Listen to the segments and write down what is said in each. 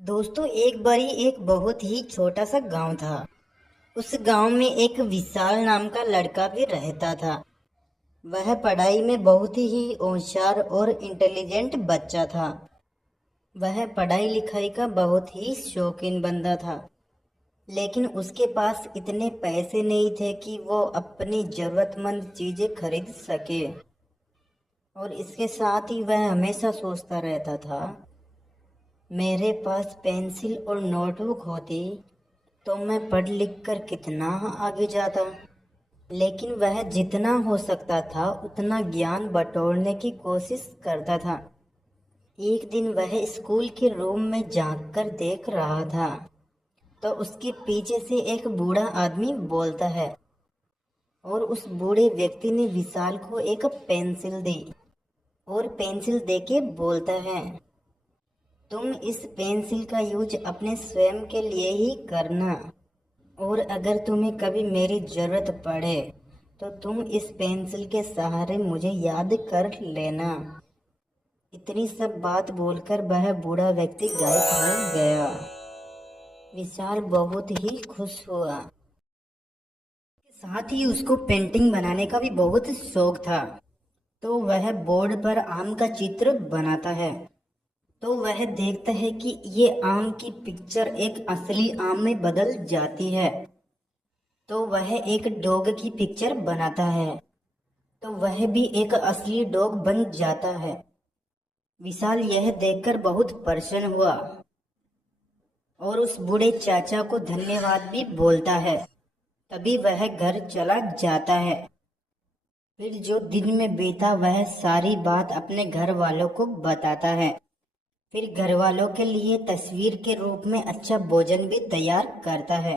दोस्तों, एक बारी एक बहुत ही छोटा सा गांव था। उस गांव में एक विशाल नाम का लड़का भी रहता था। वह पढ़ाई में बहुत ही होशियार और इंटेलिजेंट बच्चा था। वह पढ़ाई लिखाई का बहुत ही शौकीन बंदा था। लेकिन उसके पास इतने पैसे नहीं थे कि वो अपनी जरूरतमंद चीजें खरीद सके। और इसके साथ ही वह हमेशा सोचता रहता था, मेरे पास पेंसिल और नोटबुक होती तो मैं पढ़ लिख कर कितना आगे जाता। लेकिन वह जितना हो सकता था उतना ज्ञान बटोरने की कोशिश करता था। एक दिन वह स्कूल के रूम में झांक कर देख रहा था तो उसके पीछे से एक बूढ़ा आदमी बोलता है। और उस बूढ़े व्यक्ति ने विशाल को एक पेंसिल दी और पेंसिल देके बोलता है, तुम इस पेंसिल का यूज अपने स्वयं के लिए ही करना, और अगर तुम्हें कभी मेरी जरूरत पड़े तो तुम इस पेंसिल के सहारे मुझे याद कर लेना। इतनी सब बात बोलकर वह बूढ़ा व्यक्ति गायब हो गया। विशाल बहुत ही खुश हुआ। साथ ही उसको पेंटिंग बनाने का भी बहुत शौक था। तो वह बोर्ड पर आम का चित्र बनाता है। तो वह देखता है कि ये आम की पिक्चर एक असली आम में बदल जाती है। तो वह एक डॉग की पिक्चर बनाता है तो वह भी एक असली डॉग बन जाता है। विशाल यह देखकर बहुत प्रसन्न हुआ और उस बूढ़े चाचा को धन्यवाद भी बोलता है। तभी वह घर चला जाता है। फिर जो दिन में बीता वह सारी बात अपने घर वालों को बताता है। फिर घर वालों के लिए तस्वीर के रूप में अच्छा भोजन भी तैयार करता है।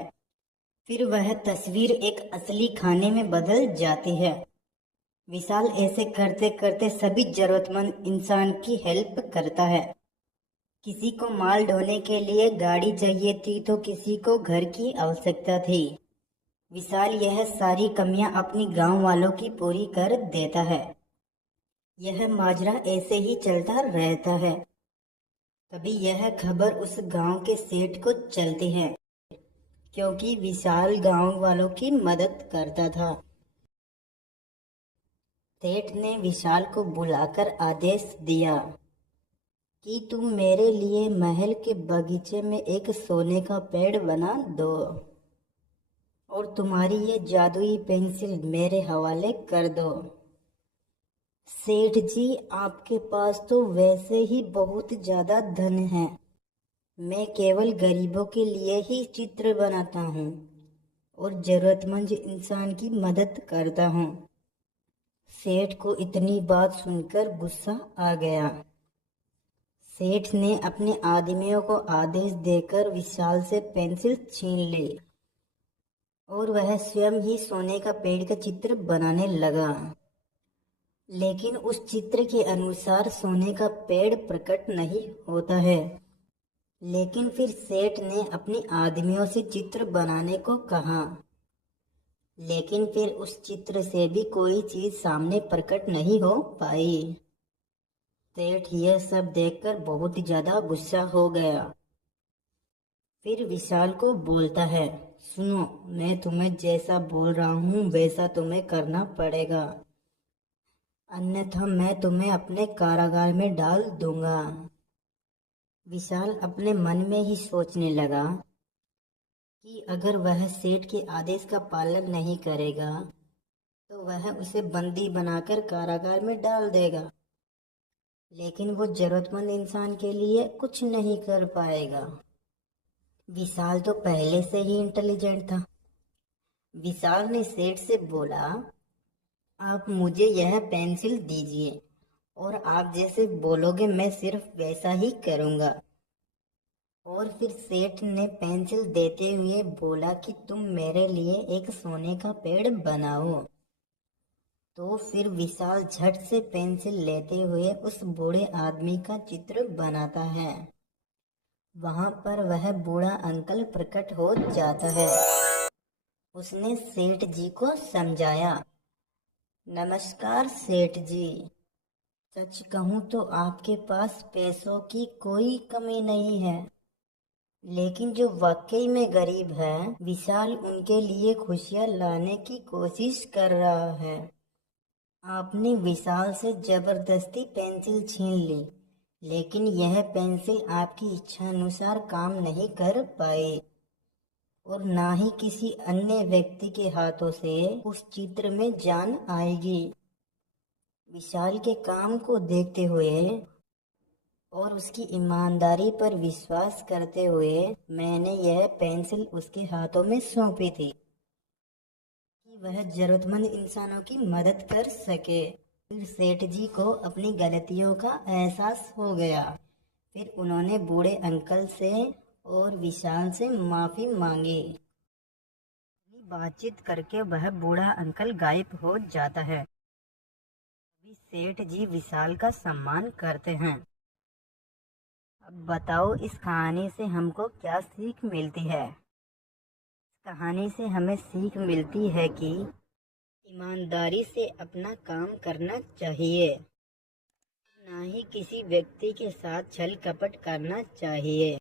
फिर वह तस्वीर एक असली खाने में बदल जाती है। विशाल ऐसे करते करते सभी जरूरतमंद इंसान की हेल्प करता है। किसी को माल ढोने के लिए गाड़ी चाहिए थी तो किसी को घर की आवश्यकता थी। विशाल यह सारी कमियां अपनी गांव वालों की पूरी कर देता है। यह माजरा ऐसे ही चलता रहता है। तभी यह खबर उस गांव के सेठ को चलती है, क्योंकि विशाल गांव वालों की मदद करता था। सेठ ने विशाल को बुलाकर आदेश दिया कि तुम मेरे लिए महल के बगीचे में एक सोने का पेड़ बना दो और तुम्हारी ये जादुई पेंसिल मेरे हवाले कर दो। सेठ जी, आपके पास तो वैसे ही बहुत ज्यादा धन है। मैं केवल गरीबों के लिए ही चित्र बनाता हूँ और जरूरतमंद इंसान की मदद करता हूँ। सेठ को इतनी बात सुनकर गुस्सा आ गया। सेठ ने अपने आदमियों को आदेश देकर विशाल से पेंसिल छीन ली और वह स्वयं ही सोने का पेड़ का चित्र बनाने लगा। लेकिन उस चित्र के अनुसार सोने का पेड़ प्रकट नहीं होता है। लेकिन फिर सेठ ने अपने आदमियों से चित्र बनाने को कहा। लेकिन फिर उस चित्र से भी कोई चीज सामने प्रकट नहीं हो पाई। सेठ यह सब देखकर बहुत ज्यादा गुस्सा हो गया। फिर विशाल को बोलता है, सुनो, मैं तुम्हें जैसा बोल रहा हूँ वैसा तुम्हें करना पड़ेगा, अन्यथा मैं तुम्हें अपने कारागार में डाल दूंगा। विशाल अपने मन में ही सोचने लगा कि अगर वह सेठ के आदेश का पालन नहीं करेगा तो वह उसे बंदी बनाकर कारागार में डाल देगा। लेकिन वो जरूरतमंद इंसान के लिए कुछ नहीं कर पाएगा। विशाल तो पहले से ही इंटेलिजेंट था। विशाल ने सेठ से बोला, आप मुझे यह पेंसिल दीजिए और आप जैसे बोलोगे मैं सिर्फ वैसा ही करूँगा। और फिर सेठ ने पेंसिल देते हुए बोला कि तुम मेरे लिए एक सोने का पेड़ बनाओ। तो फिर विशाल झट से पेंसिल लेते हुए उस बूढ़े आदमी का चित्र बनाता है। वहां पर वह बूढ़ा अंकल प्रकट हो जाता है। उसने सेठ जी को समझाया, नमस्कार सेठ जी, सच कहूँ तो आपके पास पैसों की कोई कमी नहीं है। लेकिन जो वाकई में गरीब है, विशाल उनके लिए खुशियां लाने की कोशिश कर रहा है। आपने विशाल से जबरदस्ती पेंसिल छीन ली, लेकिन यह पेंसिल आपकी इच्छानुसार काम नहीं कर पाई और ना ही किसी अन्य व्यक्ति के हाथों से उस चित्र में जान आएगी। विशाल के काम को देखते हुए और उसकी ईमानदारी पर विश्वास करते हुए मैंने यह पेंसिल उसके हाथों में सौंपी थी कि वह जरूरतमंद इंसानों की मदद कर सके। फिर सेठ जी को अपनी गलतियों का एहसास हो गया। फिर उन्होंने बूढ़े अंकल से और विशाल से माफी मांगी। बातचीत करके वह बूढ़ा अंकल गायब हो जाता है। अभी सेठ जी विशाल का सम्मान करते हैं। अब बताओ, इस कहानी से हमको क्या सीख मिलती है? इस कहानी से हमें सीख मिलती है कि ईमानदारी से अपना काम करना चाहिए, ना ही किसी व्यक्ति के साथ छल कपट करना चाहिए।